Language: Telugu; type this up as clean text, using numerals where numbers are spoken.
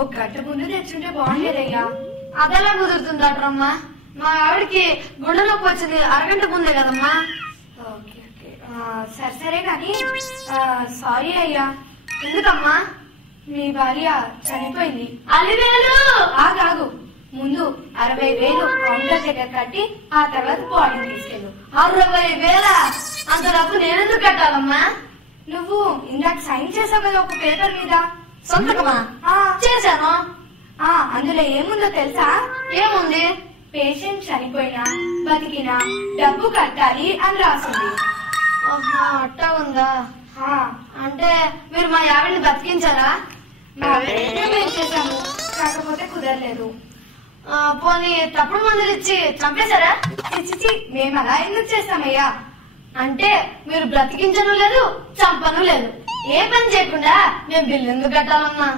ఒక గట్ట గుండు తెచ్చుంటే బాగుండేదయ్యా. అదెలా కుదురుతుంది డాక్టరమ్మా? మా ఆవిడకి గుండె నొప్పి వచ్చింది అరగంట ముందే కదమ్మా. ఓకే ఓకే సరే సరే కానీ సారీ అయ్యా. ఎందుకమ్మా? మీ భార్య చనిపోయింది. అలివేలు ఆగాగు, ముందు 60,000 కౌంటర్ దగ్గర కట్టి ఆ తర్వాత బాడీని తీసుకెళ్ళు. 60,000? అంత డబ్బు నేనెందుకు కట్టాలమ్మా? నువ్వు ఇందాక సైన్ చేసావు కదా ఒక పేపర్ మీద. సొంతకమా? చేశాను. అందులో ఏముందో తెలుసా? ఏముంది? పేషెంట్ చనిపోయినా బతికినా డబ్బు కట్టాలి అని రాసింది. అట్టా ఉందా? అంటే మీరు మా ఆవిడని బతికించారా? మా ఆవిడైతే మేము చేశాము, కాకపోతే కుదరలేదు. పోనీ తప్పుడు మందులు ఇచ్చి చంపేశారా? చిచ్చిచి, మేము అలా ఎందుకు చేస్తామయ్యా? అంటే మీరు బ్రతికించను లేదు, చంపను లేదు. ఏ పని చేయకుండా మేము బిల్లు ఎందుకు కట్టాలమ్మా?